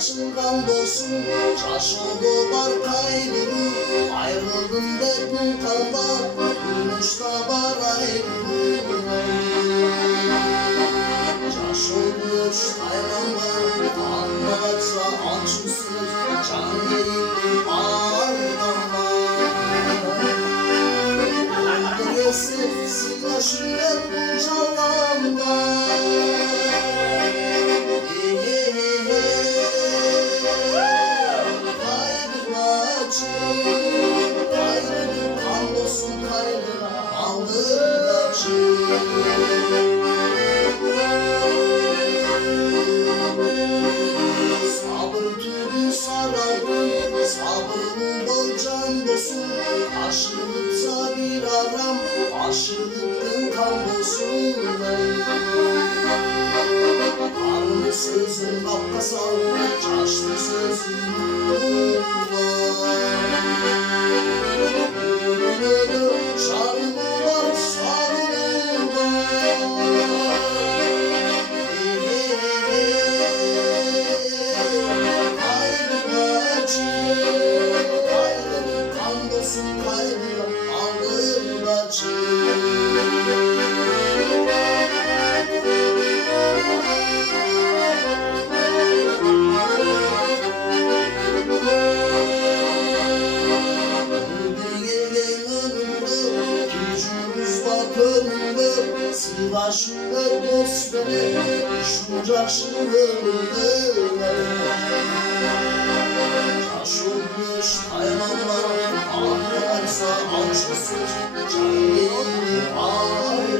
açılgan dostum, şaşırdı var kaybını. Ayrıldım dedim kalma, dönüşte var ayrılık. Şaşırmış hayranlar, anlatsa açmışsın, can yerimli ardağlar. Agresif silahşıret çalamda. Aşırılıksa bir aram, aşırılıkın kambusun. Karnı sözün kapkasal, çaşlı sözün var. Şarkı var, sarı var. Haydi bacı, haydi kambusun kaybı, alır bacı. Sivaşı'nda dost beni, düşüncaşı'nda taş olmuş hayvanlar, ağlarsa açmışsın, can yerini ağlar.